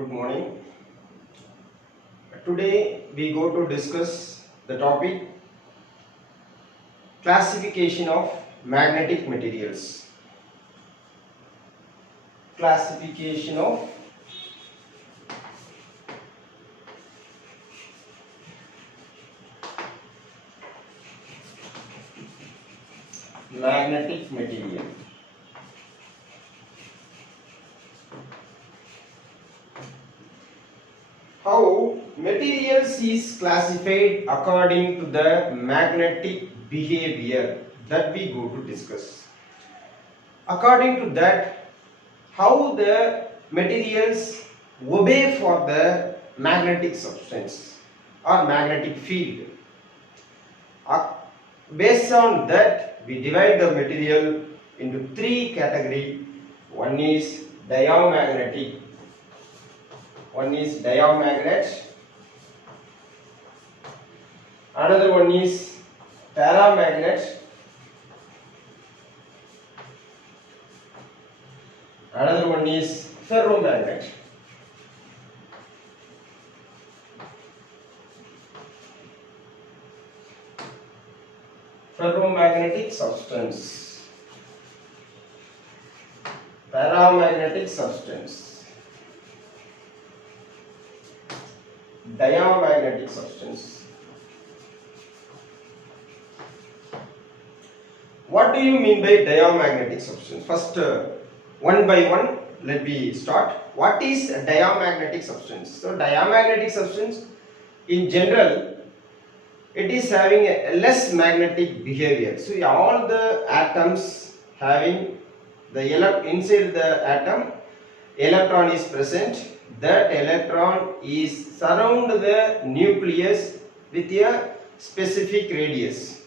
Good morning. Today we go to discuss the topic classification of magnetic materials. Classification of magnetic material. How materials is classified according to the magnetic behavior, that we go to discuss. According to that, how the materials obey for the magnetic substance or magnetic field. Based on that, we divide the material into three categories. One is diamagnetic, another one is paramagnet, another one is ferromagnet. Ferromagnetic substance, paramagnetic substance, diamagnetic substance. What do you mean by diamagnetic substance? First, one by one, let me start. What is a diamagnetic substance? So, diamagnetic substance in general, it is having a less magnetic behavior. So, all the atoms having the inside the atom, electron is present. That electron is surround the nucleus with a specific radius.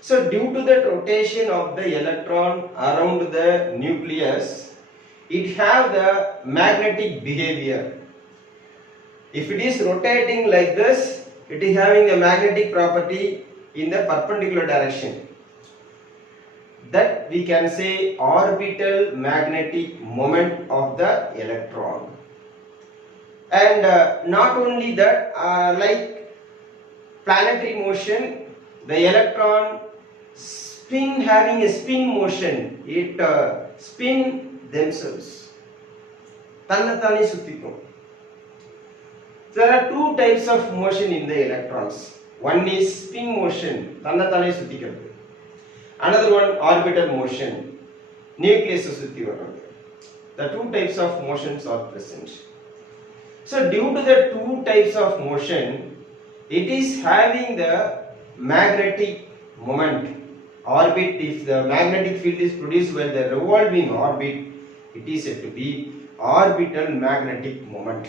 So due to the rotation of the electron around the nucleus, it have the magnetic behavior. If it is rotating like this, it is having a magnetic property in the perpendicular direction. That we can say orbital magnetic moment of the electron. And not only that, like planetary motion, the electron having a spin motion, it spin themselves. Tannatani suttikum. There are two types of motion in the electrons. One is spin motion, tannatani suttikadu. Another one orbital motion, nucleus sutti varadu. The two types of motions are present. So due to the two types of motion, it is having the magnetic moment. Orbit, if the magnetic field is produced by the revolving orbit, it is said to be orbital magnetic moment.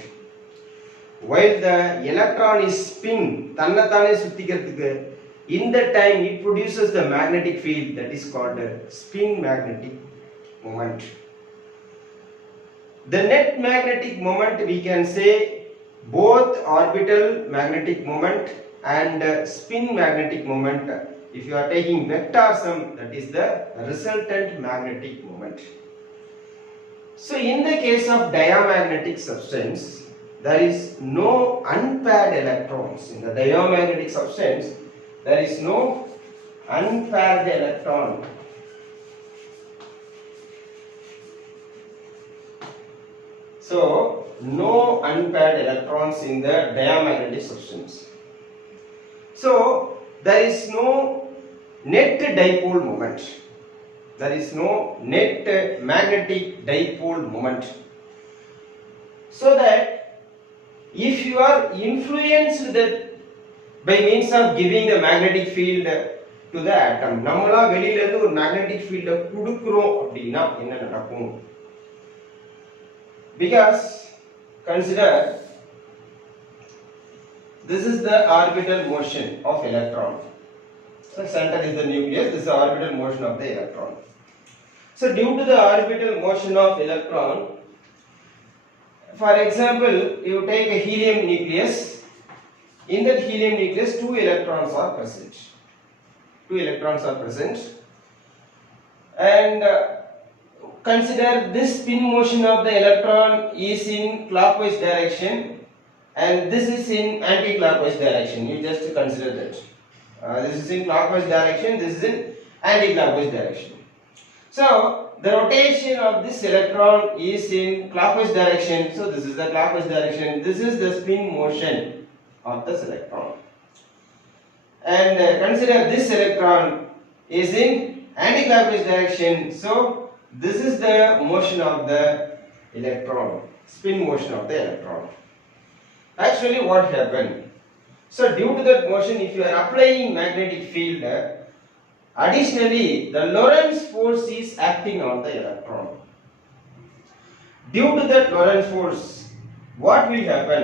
While the electron is spin, tannatane suttikradhukku, in the time it produces the magnetic field, that is called spin magnetic moment. The net magnetic moment, we can say both orbital magnetic moment and spin magnetic moment. If you are taking vector sum, that is the resultant magnetic moment. So in the case of diamagnetic substance, there is no unpaired electrons. In the diamagnetic substance, there is no unpaired electron. So no unpaired electrons in the diamagnetic substance. So there is no net dipole moment. There is no net magnetic dipole moment. So that if you are influenced by means of giving the magnetic field to the atom, நம்மளா வெளியில இருந்து ஒரு magnetic field கொடுக்கிறோம் அப்படினா என்ன நடக்கும்? Because consider this is the orbital motion of electron. So center is the nucleus, this is the orbital motion of the electron. So due to the orbital motion of electron, for example, you take a helium nucleus. In that helium nucleus, two electrons are present. And consider this spin motion of the electron is in clockwise direction and this is in anti-clockwise direction. You just consider that. This is in clockwise direction, this is in anti-clockwise direction. So the rotation of this electron is in clockwise direction. So this is the clockwise direction. This is the spin motion of this electron. And consider this electron is in anti-clockwise direction. So this is the motion of the electron, spin motion of the electron. Actually, what happened? So due to that motion, if you are applying magnetic field, additionally the Lorentz force is acting on the electron. Due to that Lorentz force, what will happen?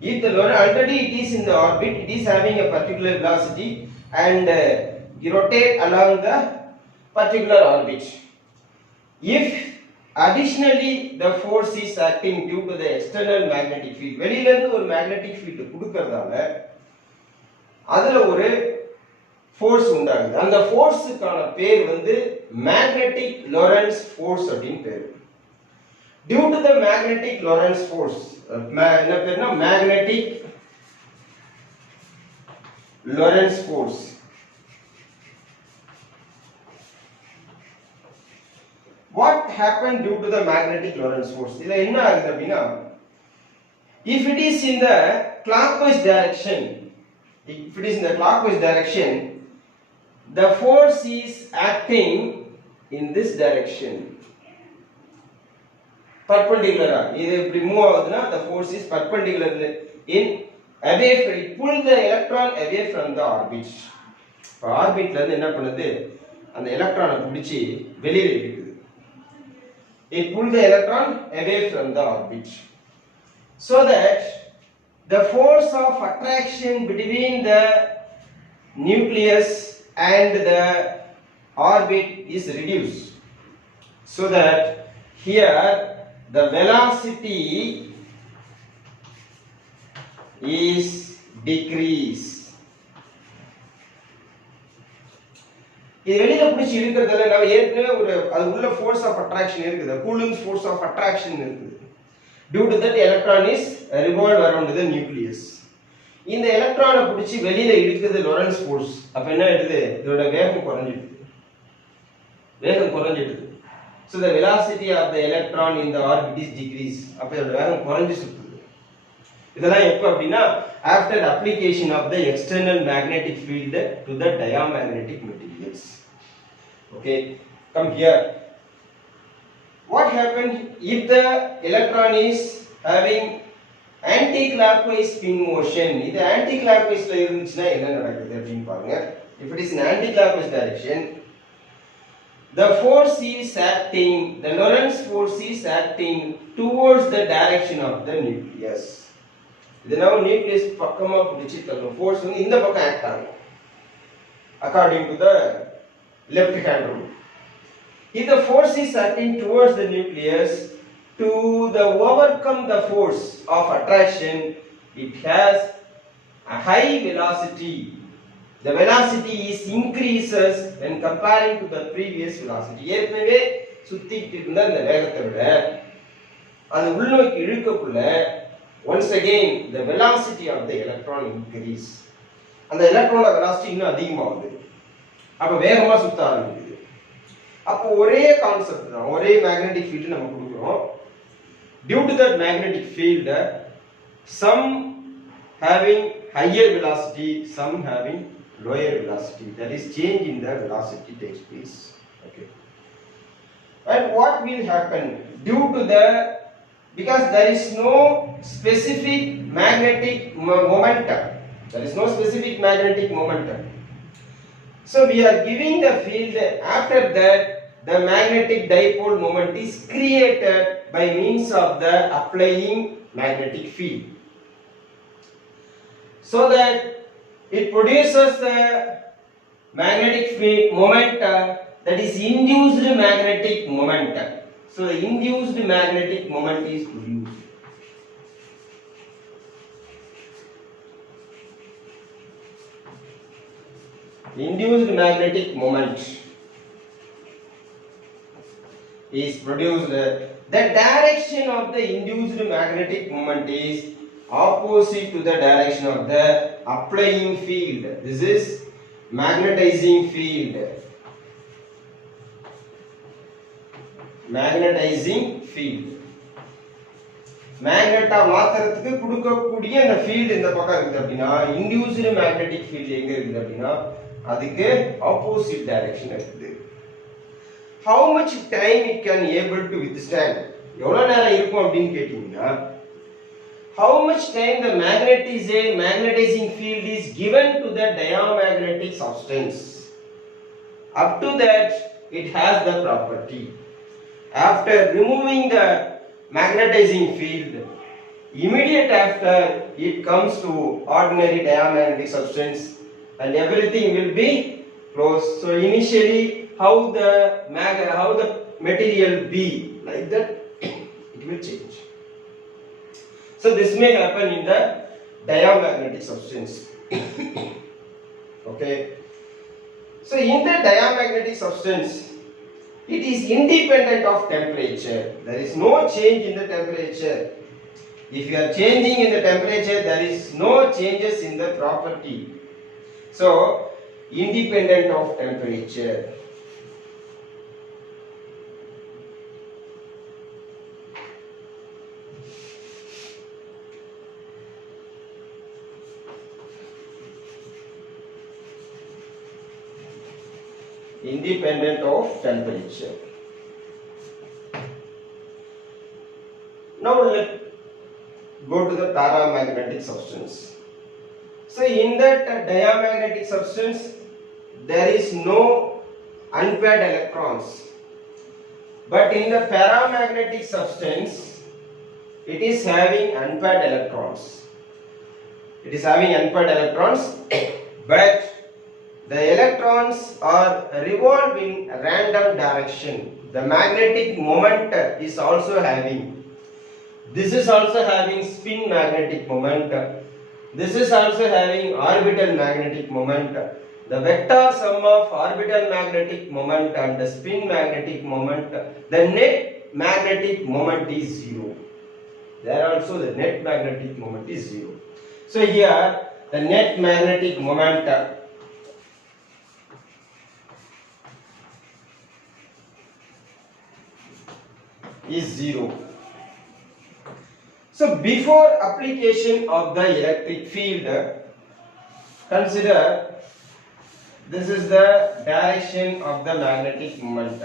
If the already it is in the orbit, it is having a particular velocity and rotate along the particular orbit. If additionally the force is acting due to the external magnetic field, வெளியில இருந்து ஒரு magnetic field கொடுக்கறதால அதுல ஒரு force உண்டாகுது. அந்த forceக்கான பேர் வந்து magnetic Lorentz force அப்படினு பேரு. Due to the magnetic Lorentz force, என்ன பேருனா magnetic Lorentz force. What happened due to the magnetic Lorentz force? இதுல என்ன ஆகுது அப்படினா, if it is in the clockwise direction, the force is acting in this direction. Perpendicular. இது இப்படி move ஆகுதுனா the force is perpendicular in away from, it pull the electron away from the orbit. இப்போ ஆர்பிட்ல இருந்து என்ன பண்ணுது, அந்த எலக்ட்ரானை பிடிச்சி வெளியில இழுக்குது. It pull the electron away from the orbit, so that the force of attraction between the nucleus and the orbit is reduced, so that here the velocity is decreased. இது வெளியில பிடிச்சி இழுக்கிறதுல நம்ம ஏற்கனவே ஒரு அது உள்ள ஃபோர்ஸ் ஆஃப் அட்ராக்ஷன் இருக்குது, Coulomb's force of attraction இருக்குது. Due to that electron is revolve around the nucleus. இந்த எலக்ட்ரானை பிடிச்சி வெளியில இழுக்குது லொரன்ஸ் ஃபோர்ஸ். அப்ப என்ன ஆயிடுது, இதோட வேகம் குறைஞ்சிடுது. So the velocity of the electron in the orbit is decreased. அப்ப இதோட வேகம் குறைஞ்சு சுத்துது. இதெல்லாம் எப்ப அப்படினா after application of the external magnetic field to the diamagnetic materials. Okay, come here. What happened if the electron is having anti-clockwise spin motion? இது anti-clockwise ல இருந்துச்சுனா என்ன நடக்குது அப்படினு பாருங்க. If it is in anti-clockwise direction, the force is acting, the Lorentz force is acting towards the direction of the nucleus. இது now nucleus பக்கமா பிடிச்சி தள்ளும். force வந்து இந்த பக்கம் ஆக்ட் ஆகும் according to the left hand rule. If the force is acting towards the nucleus, to overcome the force of attraction, it has a high velocity. The velocity is increases when comparing to the previous velocity. ஏற்கனவே சுத்திட்டு இருந்த அந்த வேகத்தை விட அது உள்நோக்கி இழுக்கக்குள்ள once again the velocity of the electron increase. அந்த எலக்ட்ரானோட velocity இன்னும் அதிகமாகுது. அப்ப வேகமா சுத்த ஆரம்பிக்குது. அப்போ ஒரே கான்செப்ட் தான், ஒரே மேக்னெட்டிக் ஃபீல்ட் நம்ம கொடுக்கிறோம். Due to that magnetic field, some having higher velocity, some having lower velocity. That is, change in the velocity takes place. Okay. And what will happen due to the, because there is no specific magnetic momentum. There is no specific magnetic momentum. So we are giving the field. After that, the magnetic dipole moment is created by means of the applying magnetic field, so that it produces the magnetic field moment, that is induced magnetic moment. So the induced magnetic moment is produced. Induced magnetic moment is produced, the direction of the induced magnetic moment is opposite to the direction of the applying field. This is magnetizing field. Magnetizing field. மேக்னெட்டா மாத்துறதுக்கு கொடுக்கக்கூடிய அந்த field இந்த பக்கம் இருக்குது அப்படின்னா induced magnetic field எங்க இருக்குது அப்படின்னா அதுக்கு ஆப்போசிட் டைரக்ஷன் இருக்குது. how much time it can able to withstand, எவ்வளவு நேரம் இருக்கும் அப்படின்னு கேட்டீங்கன்னா how much time the magnetizing field is given to the diamagnetic substance, up to that it has the property. After removing the magnetizing field, immediate after it comes to ordinary diamagnetic substance and everything will be closed. So initially how the material be like that, it will change. So this may happen in the diamagnetic substance. Okay, so in the diamagnetic substance it is independent of temperature. There is no change in the temperature. If you are changing in the temperature, there is no changes in the property. So independent of temperature. Independent of temperature. Now let's go to the paramagnetic substance. So in that diamagnetic substance there is no unpaired electrons, but in the paramagnetic substance it is having unpaired electrons. It is having unpaired electrons, but the electrons are revolve in random direction. The magnetic moment is also having. This is also having spin magnetic moment. This is also having orbital magnetic moment. The vector sum of orbital magnetic moment and the spin magnetic moment, the net magnetic moment is zero. There also the net magnetic moment is zero. So here the net magnetic moment is zero. So before application of the electric field, consider this is the direction of the magnetic moment.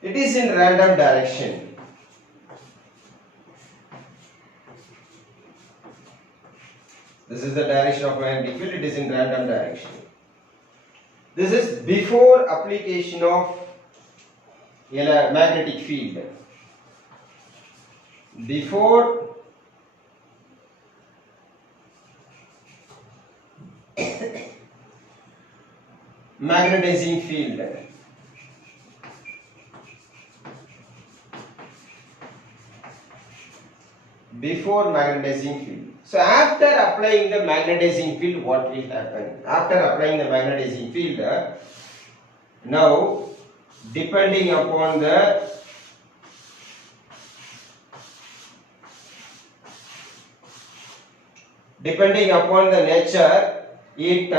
It is in random direction. This is the direction of magnetic field, it is in random direction. This is before application of magnetic field. Before magnetizing field. Before magnetizing field. So after applying the magnetizing field, what will happen? After applying the magnetizing field, now depending upon the nature, it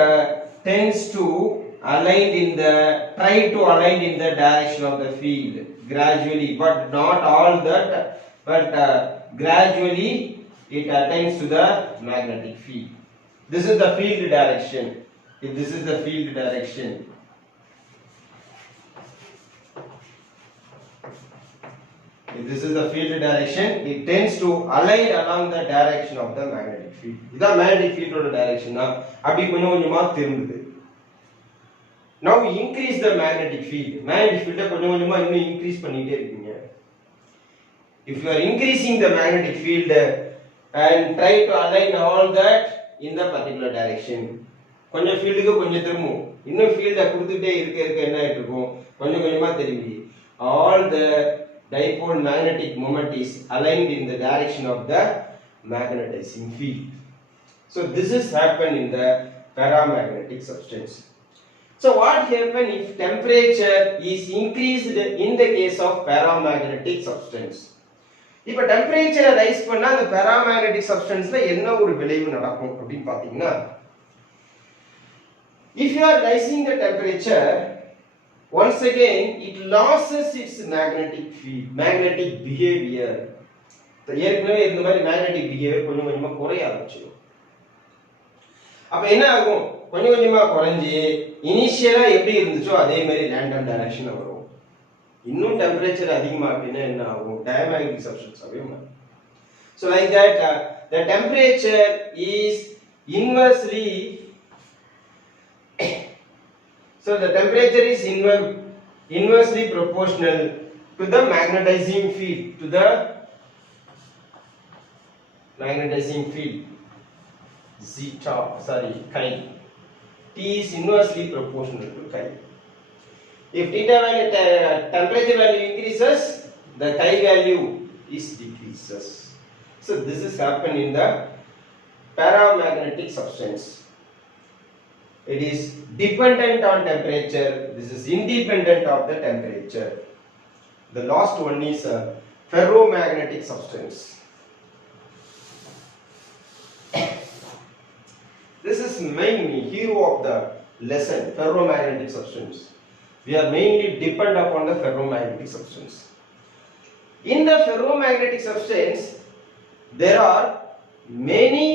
tends to align in the direction of the field gradually, but not all that, but gradually it attains to the magnetic field. This is the field direction. If this is the field direction, if this is the field direction, it tends to align along the direction of the magnetic field. This is magnetic field direction. Now increase the magnetic field. Magnetic field increase பண்ணிட்டே இருக்கீங்க. If you are increasing the magnetic field and try to align all that in the particular direction, கொஞ்சம் ஃபீல்டுக்கு கொஞ்சம் திரும்பும், இன்னும் ஃபீல்டை கொடுத்துட்டே இருக்க என்ன ஆயிட்டு இருக்கும், கொஞ்சம் கொஞ்சமா திரும்பி all the dipole magnetic moment is aligned in the direction of the magnetizing field. So this is happen in the paramagnetic substance. So what happen if temperature is increased in the case of paramagnetic substance? இப்ப டெம்பரேச்சரை rice பண்ணா அந்த paramagnetic substanceல என்ன ஒரு விளைவு நடக்கும் அப்படினு பாத்தீங்கன்னா, if you are raising the temperature, once again it loses its magnetic field, magnetic behavior. ஏற்கனவே இந்த மாதிரி magnetic behavior கொஞ்சம் கொஞ்சமா குறைய ஆரம்பிச்சிடும். அப்ப என்ன ஆகும், கொஞ்சம் கொஞ்சமா குறைஞ்சி இனிஷியலா எப்படி இருந்துச்சோ அதே மாதிரி ரேண்டம் டைரக்ஷன்ல வரும். இன்னும் டெம்பரேச்சர் அதிகமா அப்படினா என்ன ஆகும், டயமேக்னெட்டிக் சப்ஸ்டன்ஸ் ஆவே மாறும். So like that the temperature is inversely so the temperature is inversely proportional to the magnetizing field, to the magnetizing field zeta, chi. T is inversely proportional to chi. If theta value, temperature value increases, the chi value is decreases. So this is happen in the paramagnetic substance. It is dependent on temperature. This is independent of the temperature. The last one is ferromagnetic substance. This is mainly hero of the lesson, ferromagnetic substance. We are mainly depend upon the ferromagnetic substance. In the ferromagnetic substance, there are many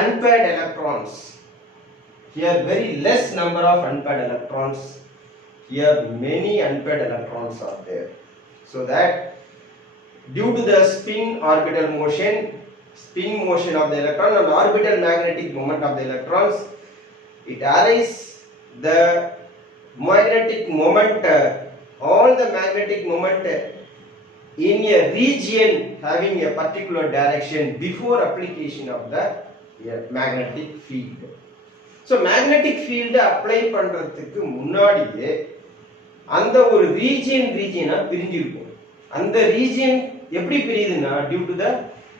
unpaired electrons. Here very less number of unpaired electrons. Here many unpaired electrons are there. So that due to the spin orbital motion, spin motion of the electron and orbital magnetic moment of the electrons, it arises the magnetic moment, all the magnetic moment in a region having a particular direction before application of the magnetic field. So magnetic field apply பண்றதுக்கு முன்னாடியே அந்த ஒரு ரீஜியனா பிரிஞ்சிருக்கும். அந்த region எப்படி பிரியுதுன்னா, due to the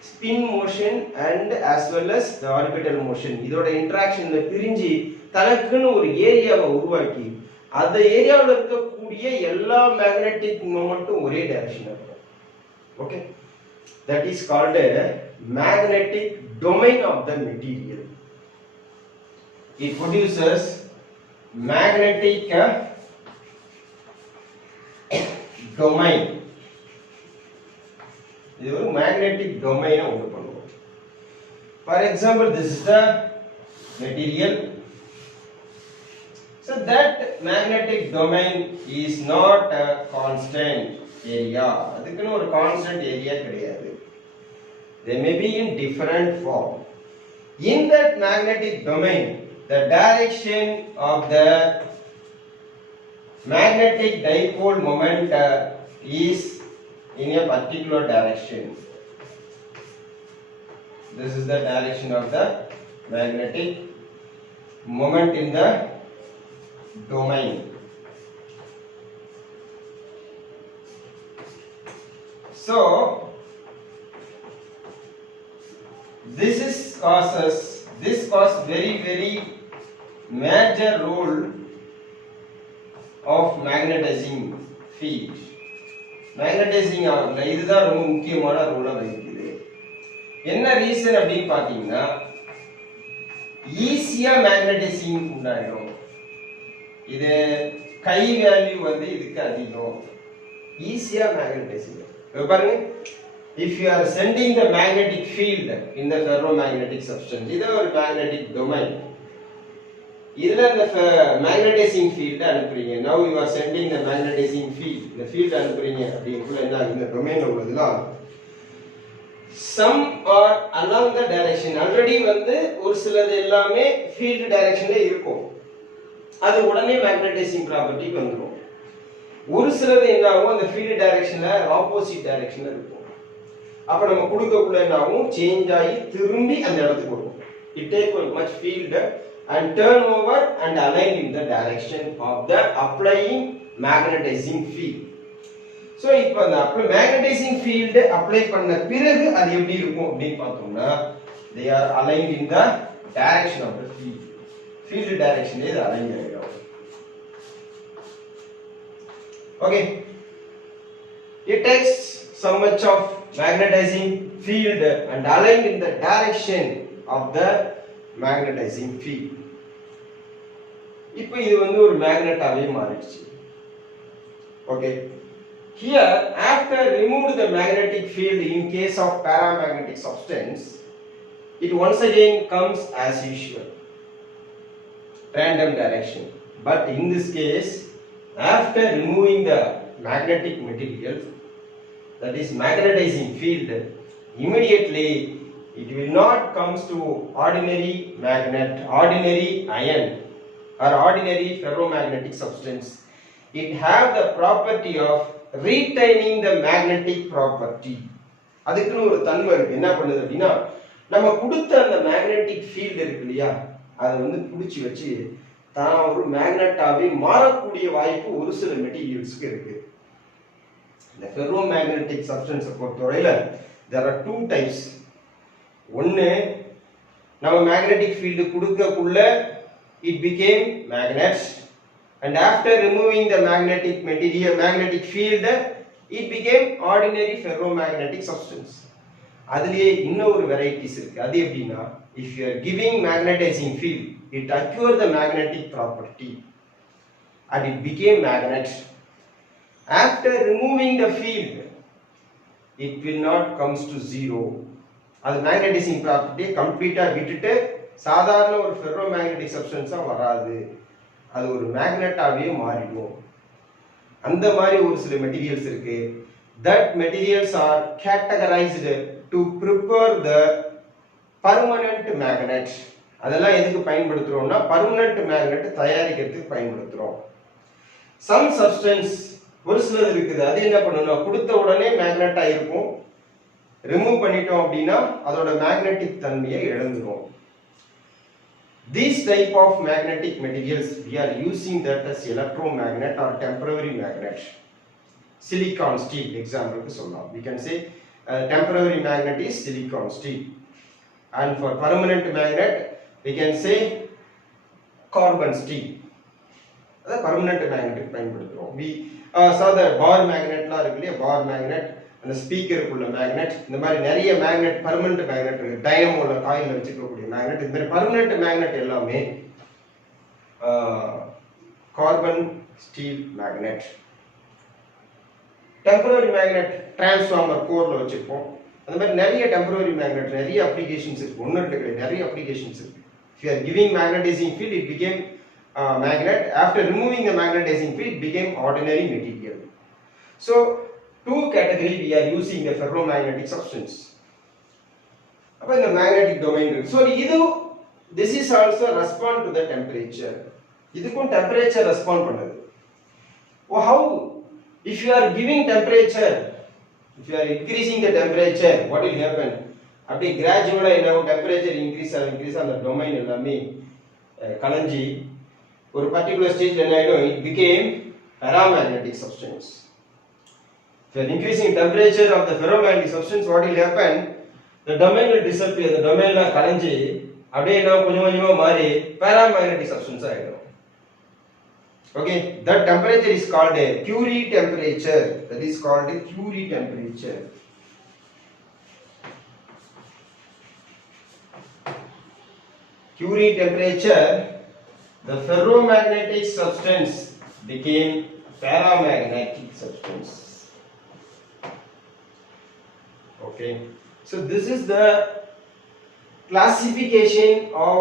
spin motion and as well as the orbital motion, இதோட இன்டராக்ஷன்ல பிரிஞ்சு தனக்குன்னு ஒரு ஏரியாவை உருவாக்கி அந்த ஏரியாவில் இருக்கக்கூடிய எல்லா மேக்னெட்டிக் மொமெண்ட்டும் ஒரே டைரக்ஷன்ல இருக்கும். Okay, that is called a magnetic domain of the material. It produces magnetic domain. இது ஒரு magnetic domain உண்டு பண்ணுவோம். For example, this is the material. So that magnetic domain is not a constant area. அதுக்குன்னு ஒரு constant area கிடையாது. They may be in different form. In that magnetic domain, the direction of the magnetic dipole moment is in a particular direction. This is the direction of the magnetic moment in the domain. So this causes very major role of magnetizing field. Magnetizing இதுதான் ரொம்ப முக்கியமான ரோலா வகிக்குது. என்ன reason அப்படி பாத்தீங்கன்னா, ஈஸியா magnetising உண்டாயிடும். இது கை value வந்து இதுக்கு அதிகம், ஈஸியா மேக்னடைசிங். பாருங்க, if you are sending the magnetic field in the ferromagnetic substance, இது ஒரு magnetic domain. இதுல இந்த magnetizing field அனுப்புறீங்க. Now you are sending the magnetizing field, the field அனுப்புறீங்க அப்படிங்குள்ள என்ன இந்த டொமைன்ல உள்ளதுலாம் some are along the direction. Already வந்து ஒரு சிலது எல்லாமே field directionல இருக்கும், அது உடனே magnetizing property வந்துரும். ஒரு சிலது என்ன ஆகும், அந்த field directionல opposite directionல இருக்கும். அப்ப நம்ம கொடுக்கக்குள்ள என்ன ஆகும், சேஞ்ச் ஆகி திரும்பி அந்த இடத்துக்கு வரும். It take much field and turn over and align in the direction of the applying magnetizing field. So இப்போ அந்த magnetizing field apply பண்ண பிறகு அது எப்படி இருக்கும் அப்படினு பார்த்தோம்னா, they are aligned in the direction of the field. Field direction is aligned ஆகும். Okay, it takes so much of magnetizing field and aligned in the direction of the magnetizing field. இப்போ இது வந்து ஒரு மேக்னெட்டாவே மாறிடுச்சு. Okay, here after remove the magnetic field in case of paramagnetic substance, it once again comes as usual, random direction. But in this case, after removing the magnetic material, that is magnetizing field, immediately it will not comes to ordinary magnet, ordinary iron or ordinary ferromagnetic substance. It have the property of retaining the magnetic property. அதுக்குன்னு ஒரு தன்மை இருக்கு. என்ன பண்ணுது அப்படின்னா, நம்ம கொடுத்த அந்த மேக்னெட்டிக் ஃபீல்ட் இருக்கு இல்லையா, அதை வந்து பிடிச்சி வச்சு தான் ஒரு மேக்னெட்டாவே மாறக்கூடிய வாய்ப்பு ஒரு சில மெட்டீரியல்ஸ்க்கு இருக்கு. இந்த ஃபெரோ மேக்னெட்டிக் சப்ஸ்டன்ஸை பொறுத்தவரையில there are two types. ஒன்று, நம்ம மேக்னெட்டிக் ஃபீல்டு கொடுக்கக்குள்ள it became magnets, and after removing the magnetic material, magnetic field, it became ordinary ferromagnetic substance. அதுலயே இன்னொரு வெரைட்டிஸ் இருக்கு. அது எப்படின்னா, if you are giving magnetizing field, it acquire the magnetic property and it became magnet. After removing the field, it will not comes to zero. அது magnetizing property கம்ப்ளீட்டா விட்டுட்டு சாதாரண ஒரு ஃபெரோமேக்னெட்டிக் சப்ஸ்டன்ஸா வராது, அது ஒரு மேக்னெட்டாவே மாறிடும். அந்த மாதிரி ஒரு சில மெட்டீரியல்ஸ் இருக்கு. that materials are categorized to prepare the permanent magnet. அதெல்லாம் எதுக்கு பயன்படுத்துறோம்னா, permanent magnet தயாரிக்கிறதுக்கு பயன்படுத்துறோம். some substance ஒரு சிலது இருக்குது, அது என்ன பண்ணணும்னா கொடுத்த உடனே மேக்னெட்டா இருக்கும், ரிமூவ் பண்ணிட்டோம் அப்படின்னா அதோட மேக்னெட்டிக் தன்மையை இழந்துரும். These type of magnetic materials we are using that as electromagnet or temporary magnet. Silicon steel example க்கு சொல்லலாம். We can say temporary magnet is silicon steel, and for permanent magnet we can say carbon steel. அத permanent magnet பயன்படுத்துறோம். We saw the bar magnetலாம் இருக்கு இல்லையா, bar magnet, அந்த ஸ்பீக்கருக்குள்ள magnet, இந்த மாதிரி நிறைய மேக்னெட் பர்மனன்ட் மேக்னெட் இருக்கு. டைனமோல காயில்ல வச்சுக்கக்கூடிய மேக்னெட், இந்த மாதிரி பர்மனன்ட் மேக்னெட் எல்லாமே carbon steel magnet. Temporary magnet transformer கோர்ல வச்சிருப்போம். அந்த மாதிரி நிறைய டெம்பரரி மேக்னெட், நிறைய அப்ளிகேஷன்ஸ் இருக்கு. ஒன்னு ரெண்டு கிடையாது, நிறைய அப்ளிகேஷன்ஸ் இருக்கு. if you are giving magnetizing field, it became magnet. After removing the magnetizing field, it became ordinary material. So two category we are using the ferromagnetic substance. அப்ப இந்த magnetic domain இருக்கு. So இது this is also respond to the temperature. இதுக்கும் temperature respond பண்ணுது. How? If you are giving temperature, if you are increasing the temperature, what will happen? அப்படி gradually என்ன temperature increase அந்த domain எல்லாமே கலஞ்சி ஒரு particular stage என்ன ஆயிடும், it became paramagnetic substance. If you are increasing temperature of the ferromagnetic substance, what will happen? The domain will disappear. The domain la kalanji அப்படியே என்ன கொஞ்சம் கொஞ்சமா மாறி paramagnetic substance ஆயிடும். Okay, that temperature is called a Curie temperature. That is called a Curie temperature. Curie temperature, the ferromagnetic substance became paramagnetic substance. Okay, so this is the classification of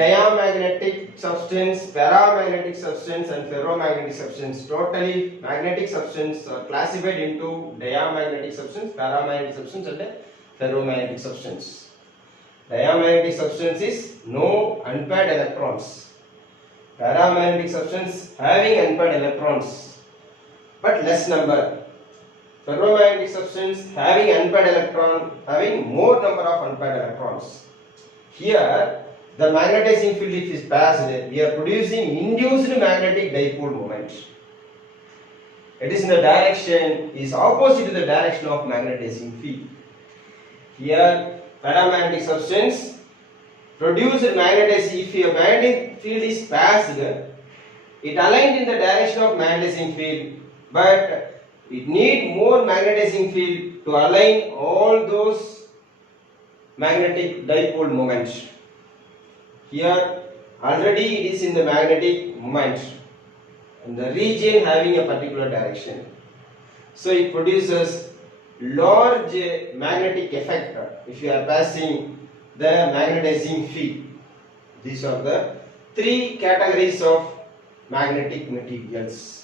diamagnetic substance, paramagnetic substance and ferromagnetic substance. Totally magnetic substance are classified into diamagnetic substance, paramagnetic substance and ferromagnetic substance. Diamagnetic substance is no unpaired electrons. Paramagnetic substance having unpaired electrons but less number. Ferromagnetic substance having unpaired electron, having more number of unpaired electrons. Here the magnetizing field if is passed, we are producing induced magnetic dipole moment. It is in the direction is opposite to the direction of magnetizing field. Here paramagnetic substance produced magnetizing, if a magnetic field is passed, it aligned in the direction of magnetizing field, but it need more magnetizing field to align all those magnetic dipole moments. Here already it is in the magnetic moment and the region having a particular direction. So it produces large magnetic effect if you are passing the magnetizing field. These are the three categories of magnetic materials.